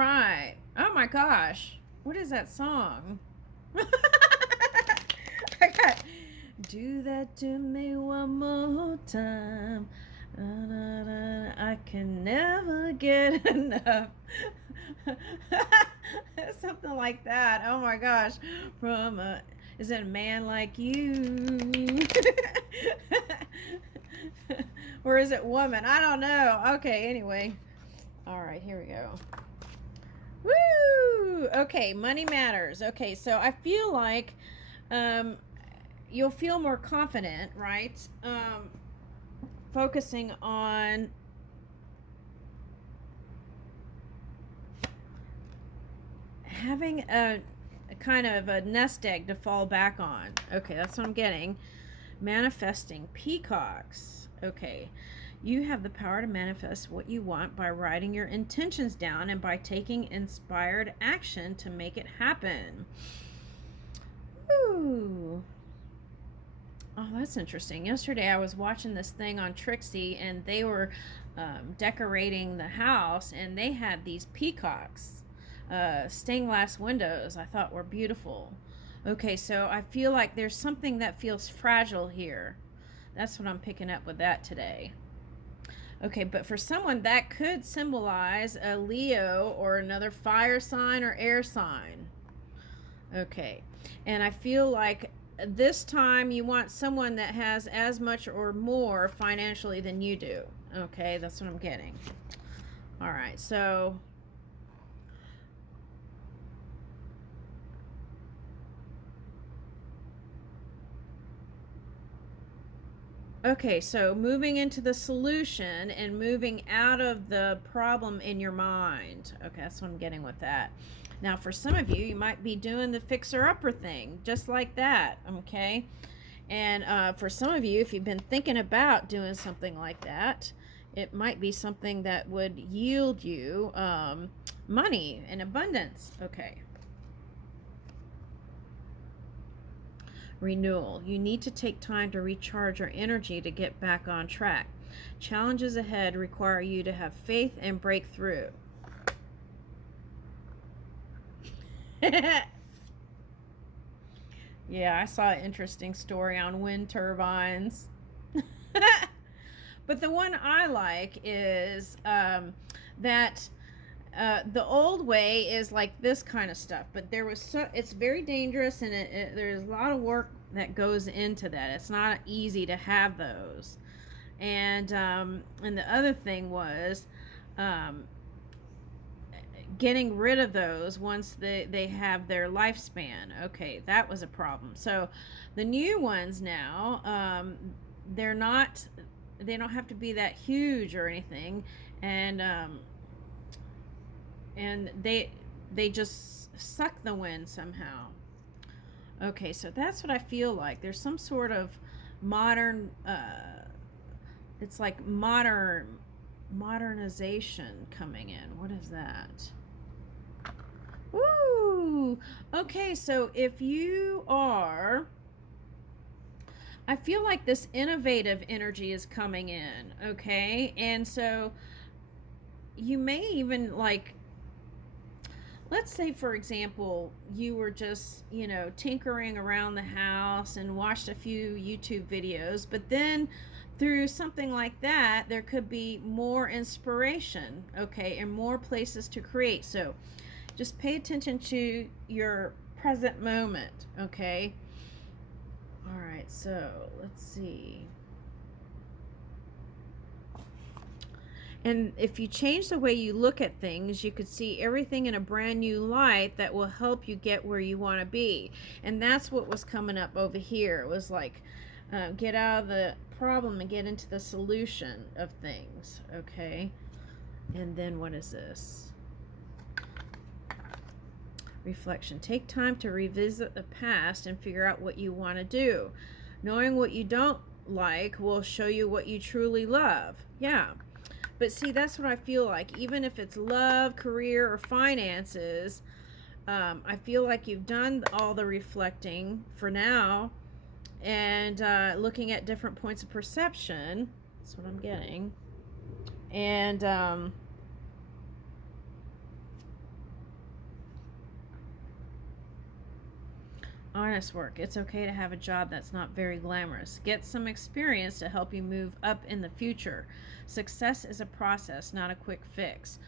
right. Oh my gosh. What is that song? I got do that to me one more time. I can never get enough. Something like that. Oh my gosh. From a is it a man like you? Or is it woman? I don't know. Okay, anyway. All right, here we go. Woo! Okay, money matters. Okay, so I feel like you'll feel more confident, right? Focusing on having a kind of a nest egg to fall back on. Okay, that's what I'm getting. Manifesting peacocks. Okay. You have the power to manifest what you want by writing your intentions down and by taking inspired action to make it happen. Ooh. Oh, that's interesting. Yesterday I was watching this thing on Trixie and they were decorating the house and they had these peacocks, stained glass windows I thought were beautiful. Okay, so I feel like there's something that feels fragile here. That's what I'm picking up with that today. Okay, but for someone that could symbolize a Leo or another fire sign or air sign. Okay, and I feel like this time you want someone that has as much or more financially than you do. Okay, that's what I'm getting. All right, so okay, so moving into the solution and moving out of the problem in your mind. Okay, that's what I'm getting with that. Now, for some of you, you might be doing the fixer-upper thing, just like that, okay? And for some of you, if you've been thinking about doing something like that, it might be something that would yield you money and abundance. Okay. Renewal. You need to take time to recharge your energy to get back on track. Challenges ahead require you to have faith and break through. Yeah, I saw an interesting story on wind turbines. But the one I like is that the old way is like this kind of stuff, but it's very dangerous and there's a lot of work that goes into that. It's not easy to have those. And the other thing was getting rid of those once they have their lifespan. Okay, that was a problem. So the new ones now, they don't have to be that huge or anything, and they just suck the wind somehow. Okay, so that's what I feel like. There's some sort of modern it's like modernization coming in. What is that? Woo! Okay, so if you are, I feel like this innovative energy is coming in, okay? And so you may even like, let's say for example, you were just, tinkering around the house and watched a few YouTube videos, but then through something like that, there could be more inspiration, okay, and more places to create. So just pay attention to your present moment, okay? All right, so let's see. And if you change the way you look at things, you could see everything in a brand new light that will help you get where you want to be. And that's what was coming up over here. It was like, get out of the problem and get into the solution of things, okay? And then what is this? Reflection. Take time to revisit the past and figure out what you want to do. Knowing what you don't like will show you what you truly love. Yeah. But see, that's what I feel like. Even if it's love, career, or finances, I feel like you've done all the reflecting for now and looking at different points of perception. That's what I'm getting. And Honest work. It's okay to have a job that's not very glamorous. Get some experience to help you move up in the future. Success is a process, not a quick fix.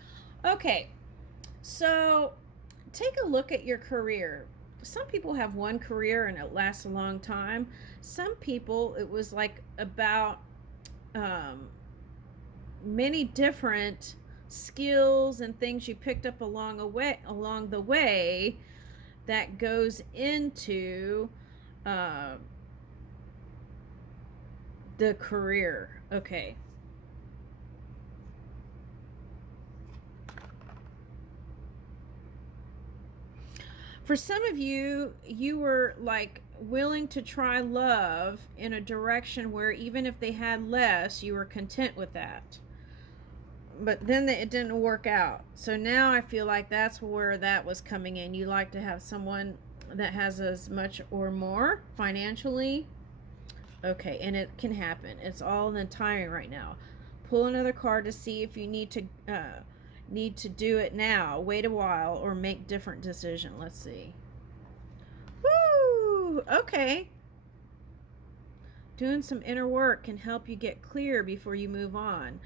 Okay, so take a look at your career. Some people have one career and it lasts a long time. Some people, it was like about um, many different skills and things you picked up along the way that goes into uh, the career. Okay. For some of you, you were like willing to try love in a direction where even if they had less, you were content with that. But then it didn't work out. So now I feel like that's where that was coming in. You like to have someone that has as much or more financially. Okay, and it can happen. It's all in the timing right now. Pull another card to see if you need to do it now, wait a while, or make different decision. Let's see. Woo! Okay. Doing some inner work can help you get clear before you move on.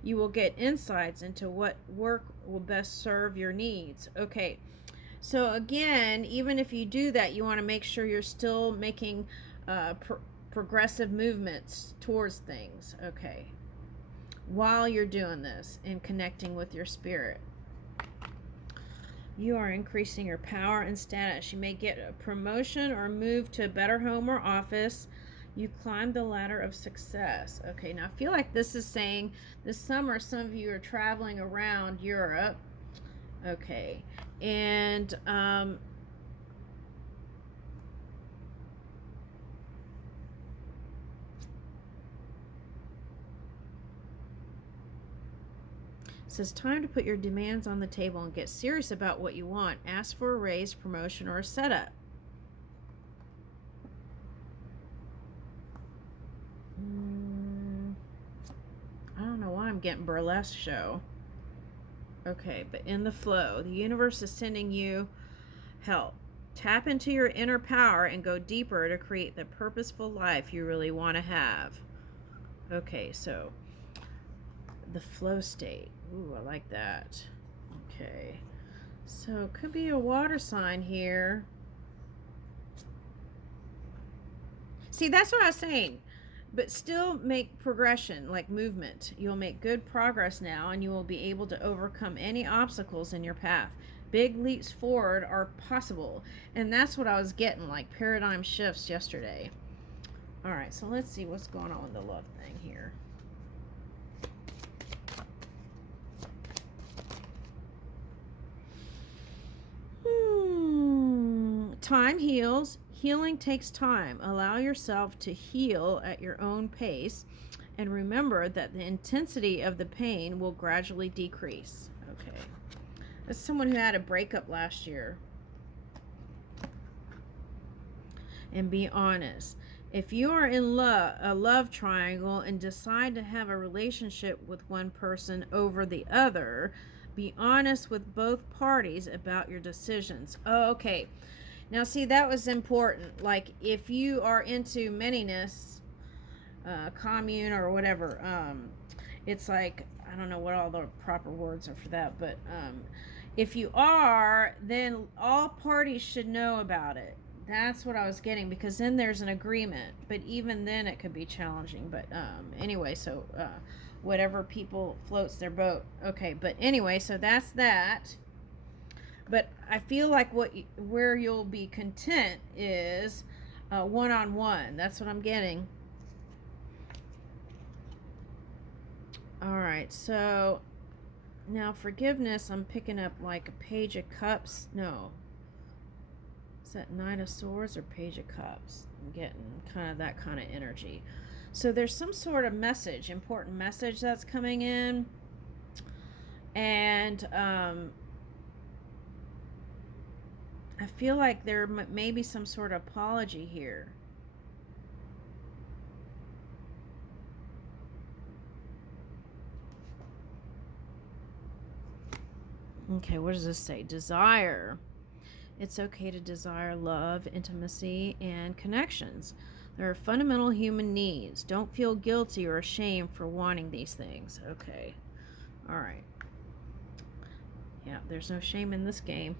You will get insights into what work will best serve your needs. Okay. So again, even if you do that, you want to make sure you're still making progressive movements towards things. Okay. While you're doing this and connecting with your spirit. You are increasing your power and status. You may get a promotion or move to a better home or office. You climb the ladder of success. Okay, now I feel like this is saying this summer some of you are traveling around Europe. Okay, and it says time to put your demands on the table and get serious about what you want. Ask for a raise, promotion, or a setup. I don't know why I'm getting burlesque show. Okay, but in the flow, the universe is sending you help. Tap into your inner power and go deeper to create the purposeful life you really want to have. Okay, so the flow state. Ooh, I like that. Okay, so it could be a water sign here. See, that's what I was saying. But still make progression, like movement. You'll make good progress now, and you will be able to overcome any obstacles in your path. Big leaps forward are possible. And that's what I was getting, like paradigm shifts yesterday. All right, so let's see what's going on with the love thing here. Time heals. Healing takes time. Allow yourself to heal at your own pace, and remember that the intensity of the pain will gradually decrease. Okay. That's someone who had a breakup last year. And be honest. If you are in a love triangle and decide to have a relationship with one person over the other, be honest with both parties about your decisions. Oh, okay. Now, see, that was important. Like, if you are into manyness, commune, or whatever, it's like, I don't know what all the proper words are for that, but if you are, then all parties should know about it. That's what I was getting, because then there's an agreement. But even then, it could be challenging. But anyway, so whatever people floats their boat. Okay, but anyway, so that's that. But I feel like where you'll be content is one-on-one. That's what I'm getting. All right, so now forgiveness, I'm picking up like a Page of Cups. No. Is that Nine of Swords or Page of Cups? I'm getting kind of that kind of energy. So there's some sort of message, important message that's coming in. And I feel like there may be some sort of apology here. Okay, what does this say? Desire. It's okay to desire love, intimacy, and connections. There are fundamental human needs. Don't feel guilty or ashamed for wanting these things. Okay. All right. Yeah, there's no shame in this game.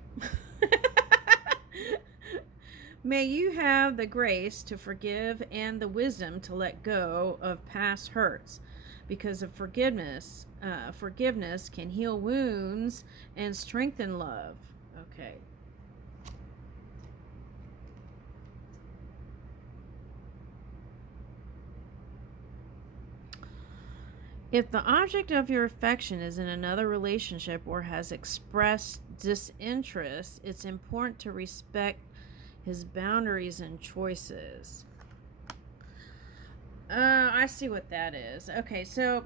May you have the grace to forgive and the wisdom to let go of past hurts, because of forgiveness can heal wounds and strengthen love. Okay. If the object of your affection is in another relationship or has expressed disinterest, it's important to respect his boundaries and choices. I see what that is. Okay, so,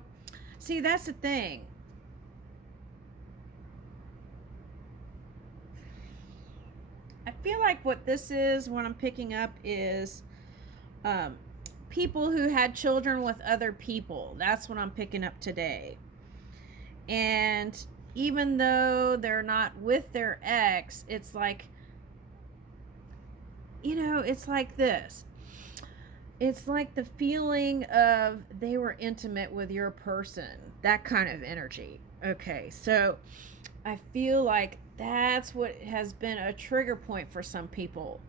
see, that's the thing. I feel like what this is, what I'm picking up is people who had children with other people. That's what I'm picking up today. And even though they're not with their ex, it's like, it's like this. It's like the feeling of they were intimate with your person. That kind of energy. Okay, so I feel like that's what has been a trigger point for some people.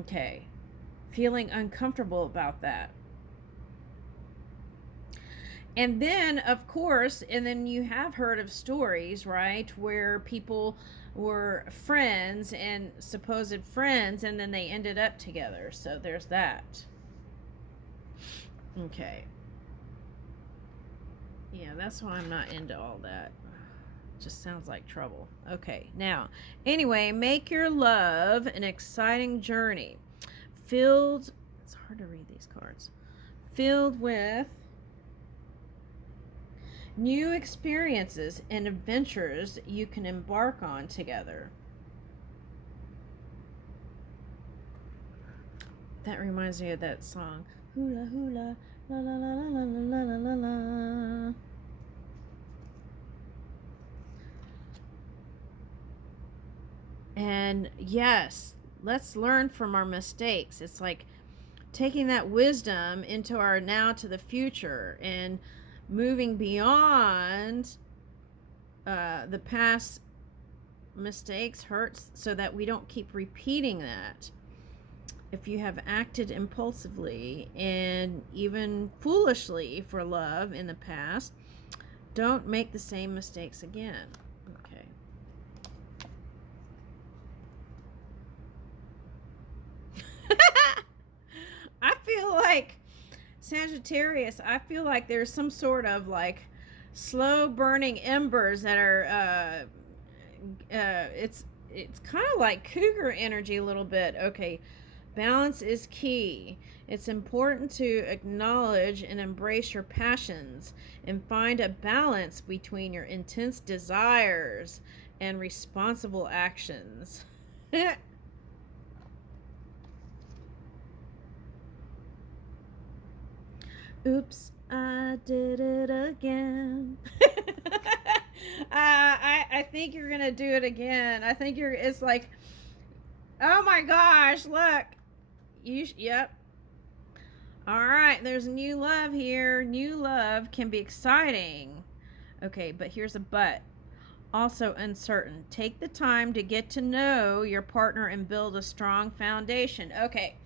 Okay. Feeling uncomfortable about that. And then, of course, and then you have heard of stories, right, where people were friends and supposed friends, and then they ended up together. So there's that. Okay. Yeah, that's why I'm not into all that. Just sounds like trouble. Okay, now, anyway, make your love an exciting journey. Filled, it's hard to read these cards, filled with new experiences and adventures you can embark on together. That reminds me of that song, hula hula, la la la la la la la la la. And yes, let's learn from our mistakes. It's like taking that wisdom into our now to the future and moving beyond the past mistakes, hurts, so that we don't keep repeating that. If you have acted impulsively and even foolishly for love in the past, don't make the same mistakes again. Okay. I feel like Sagittarius, I feel like there's some sort of like slow burning embers that are it's kind of like cougar energy a little bit. Okay. Balance is key. It's important to acknowledge and embrace your passions and find a balance between your intense desires and responsible actions. Oops, I did it again. I think you're gonna do it again. I think it's like, oh my gosh, look. Yep. All right, there's new love here. New love can be exciting. Okay, but here's a but. Also uncertain. Take the time to get to know your partner and build a strong foundation. Okay.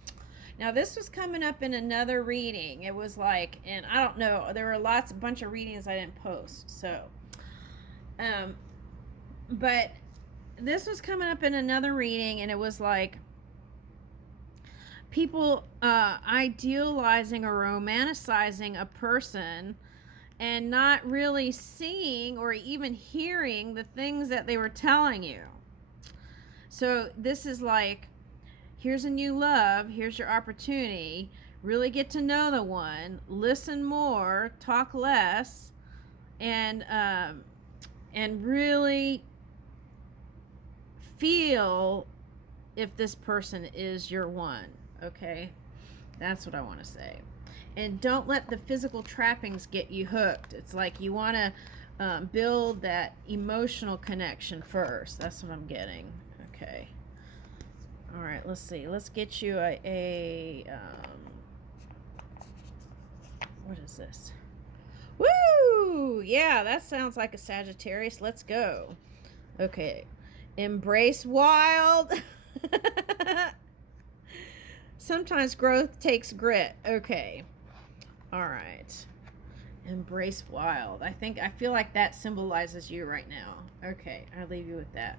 Now this was coming up in another reading. It was like, and I don't know, there were a bunch of readings I didn't post. So, but this was coming up in another reading, and it was like people idealizing or romanticizing a person and not really seeing or even hearing the things that they were telling you. So this is like, here's a new love, here's your opportunity, really get to know the one, listen more, talk less, and really feel if this person is your one. Okay, that's what I want to say. And don't let the physical trappings get you hooked. It's like you want to build that emotional connection first. That's what I'm getting. Okay. Okay. All right, let's see. Let's get you what is this? Woo! Yeah, that sounds like a Sagittarius. Let's go. Okay. Embrace wild. Sometimes growth takes grit. Okay. All right. Embrace wild. I feel like that symbolizes you right now. Okay, I'll leave you with that.